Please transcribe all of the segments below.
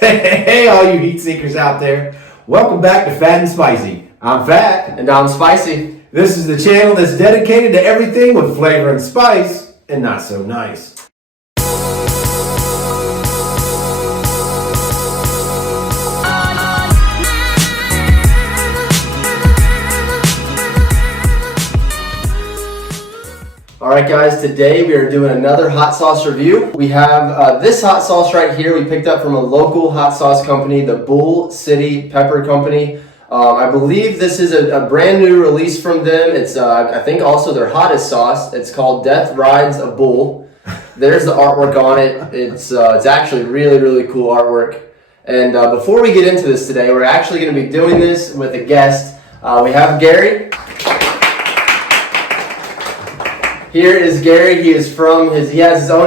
Hey, all you heat seekers out there. Welcome back to Phat and Spicy. I'm Phat. And I'm Spicy. This is the channel that's dedicated to everything with flavor and spice and not so nice. Alright guys, today we are doing another hot sauce review. We have this hot sauce right here we picked up from a local hot sauce company, the Bull City Pepper Company. I believe this is a brand new release from them. It's I think also their hottest sauce. It's called Death Rides a Bull. There's the artwork on it. It's actually really cool artwork. And before we get into this today, we're actually going to be doing this with a guest. We have Gary. Here is Gary. He has his own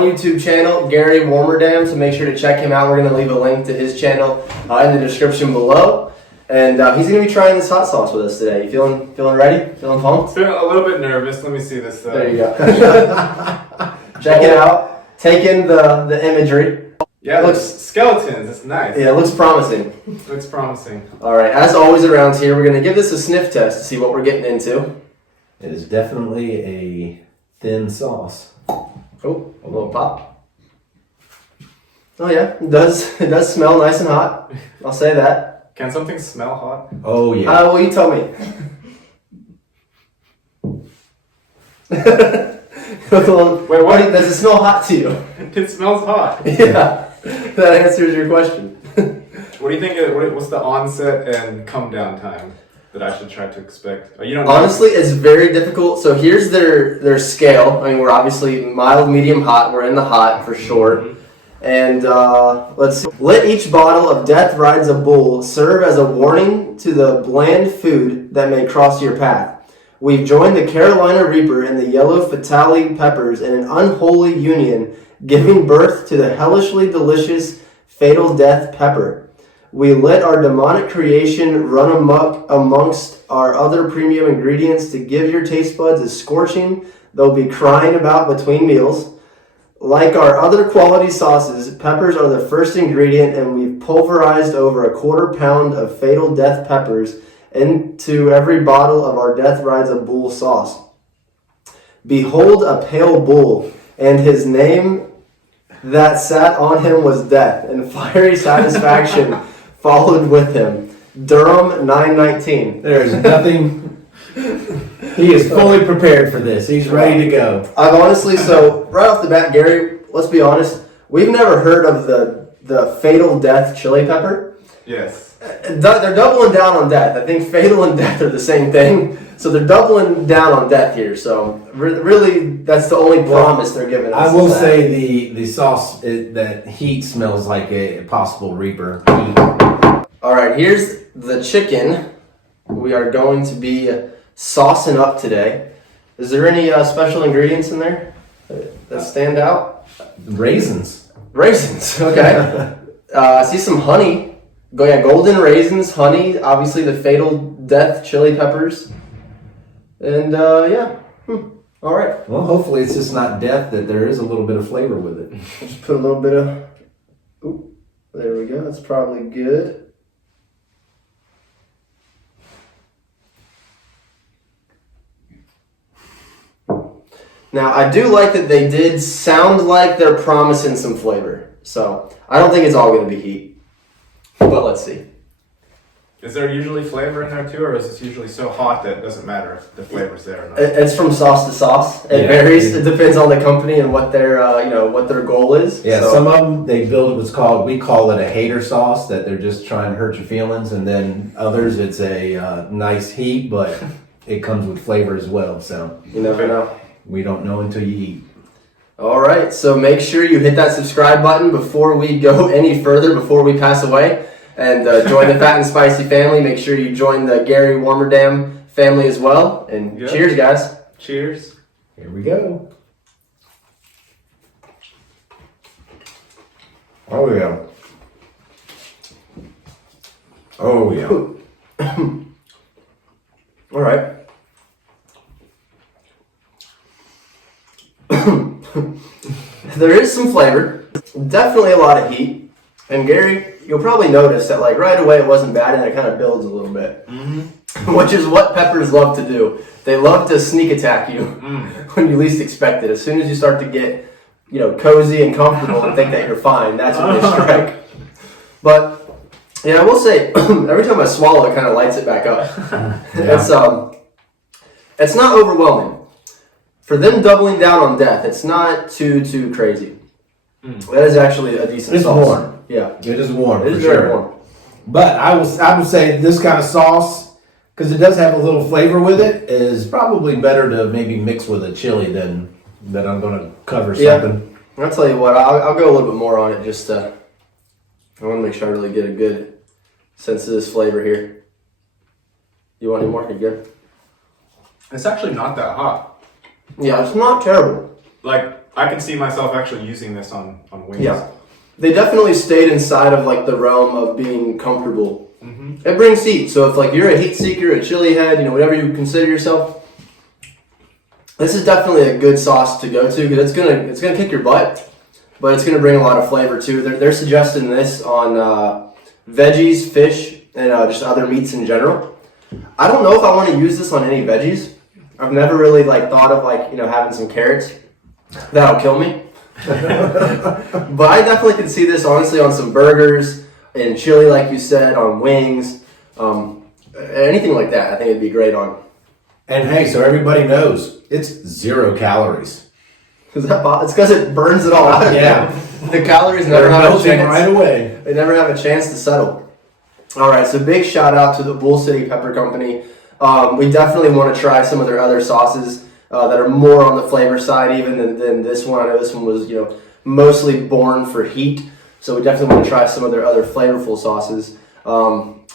YouTube channel, Gary Warmerdam, so make sure to check him out. We're going to leave a link to his channel in the description below. And he's going to be trying this hot sauce with us today. You feeling ready? Feeling pumped? Feeling a little bit nervous. Let me see this. There you go. Check it out. Take in the imagery. Yeah, it looks skeletons. It's nice. Yeah, it looks promising. Looks promising. All right, as always around here, we're going to give this a sniff test to see what we're getting into. It is definitely a thin sauce. Oh, a little pop. Oh yeah, it does smell nice and hot. I'll say that. Can something smell hot? Oh yeah. Well, you tell me. Wait, what? Does it smell hot to you? It smells hot. Yeah, that answers your question. What do you think? What's the onset and come down time that I should try to expect? Oh, you don't know. Honestly, it's very difficult. So here's their scale. I mean, we're obviously mild, medium, hot. We're in the hot for sure. Mm-hmm. And let each bottle of Death Rides a Bull serve as a warning to the bland food that may cross your path. We've joined the Carolina Reaper and the Yellow Fatale peppers in an unholy union, giving birth to the hellishly delicious Fatal Death pepper. We let our demonic creation run amok amongst our other premium ingredients to give your taste buds a scorching they'll be crying about between meals. Like our other quality sauces, peppers are the first ingredient, and we've pulverized over a quarter pound of Fatal Death peppers into every bottle of our Death Rides a Bull sauce. Behold a pale bull, and his name that sat on him was death, and fiery satisfaction followed with him. Durham 919. There's nothing. He is fully prepared for this. He's ready to go. I've honestly, so right off the bat, Gary, let's be honest, we've never heard of the Fatal Death chili pepper. Yes. They're doubling down on death. I think fatal and death are the same thing. So they're doubling down on death here. So really, that's the only promise they're giving us. I will say the sauce, that heat smells like a possible Reaper heat. All right, here's the chicken we are going to be saucing up today. Is there any special ingredients in there that stand out? Raisins. Raisins, okay. I see some honey. Golden raisins, honey, obviously the Fatal Death chili peppers. And all right. Well, hopefully it's just not death, that there is a little bit of flavor with it. Just put a little bit of, there we go. That's probably good. Now, I do like that they did sound like they're promising some flavor. So, I don't think it's all going to be heat. But let's see. Is there usually flavor in there too, or is this usually so hot that it doesn't matter if the flavor's there or not? It's from sauce to sauce. It varies. It depends on the company and what their what their goal is. Yeah, so some of them they build we call it a hater sauce, that they're just trying to hurt your feelings, and then others it's a nice heat, but it comes with flavor as well. So you never know. We don't know until you eat. All right, so make sure you hit that subscribe button before we go any further, before we pass away, and join the Phat and Spicy family. Make sure you join the Gary Warmerdam family as well. And cheers, guys. Cheers. Here we go. Oh yeah. Oh yeah. All right. There is some flavor, definitely a lot of heat, and Gary, you'll probably notice that like right away it wasn't bad, and it kind of builds a little bit, which is what peppers love to do. They love to sneak attack you when you least expect it. As soon as you start to get, cozy and comfortable and think that you're fine, that's when they strike. But yeah, I will say, every time I swallow, it kind of lights it back up. It's not overwhelming. For them doubling down on death, it's not too crazy. That is actually a decent sauce. It's warm. Yeah. It is warm, It for is very sure. warm. But I would say this kind of sauce, because it does have a little flavor with it, is probably better to maybe mix with a chili than I'm going to cover something. I'll tell you what, I'll go a little bit more on it just I want to make sure I really get a good sense of this flavor here. You want any more? You good? It's actually not that hot. Yeah, it's not terrible. Like, I can see myself actually using this on wings. Yeah. They definitely stayed inside of like the realm of being comfortable. It brings heat, so if like you're a heat seeker, a chili head, whatever you consider yourself, this is definitely a good sauce to go to because it's gonna kick your butt, but it's gonna bring a lot of flavor too. They're suggesting this on veggies, fish, and just other meats in general. I don't know if I want to use this on any veggies. I've never really like thought of like having some carrots. That'll kill me. But I definitely can see this honestly on some burgers and chili, like you said, on wings, anything like that. I think it'd be great on. And hey, so everybody knows, it's 0 calories. It's because it burns it all out. Yeah. The calories They're never have a melting chance. right away. They never have a chance to settle. All right, so big shout out to the Bull City Pepper Company. We definitely want to try some of their other sauces that are more on the flavor side even than this one. I know this one was mostly born for heat, so we definitely want to try some of their other flavorful sauces.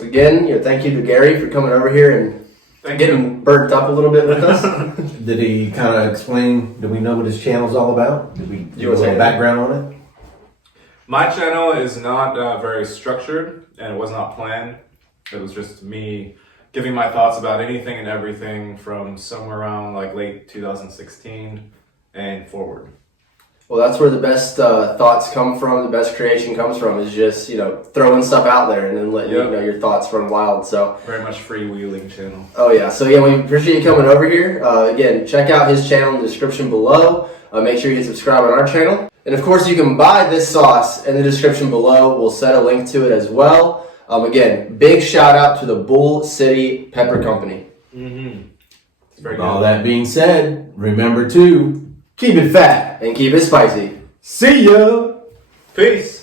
Again, thank you to Gary for coming over here and getting burnt up a little bit with us. Did he kind of explain, do we know what his channel's all about? Did we do a little background on it? My channel is not very structured, and it was not planned. It was just me giving my thoughts about anything and everything from somewhere around like late 2016 and forward. Well, that's where the best thoughts come from, the best creation comes from, is just, throwing stuff out there and then letting your thoughts run wild. So Very much freewheeling channel. Oh, yeah. So, yeah, we appreciate you coming over here. Again, check out his channel in the description below. Make sure you subscribe on our channel. And, of course, you can buy this sauce in the description below. We'll set a link to it as well. Again, big shout out to the Bull City Pepper Company. It's very good. All that being said, remember to keep it fat And keep it spicy. See ya! Peace.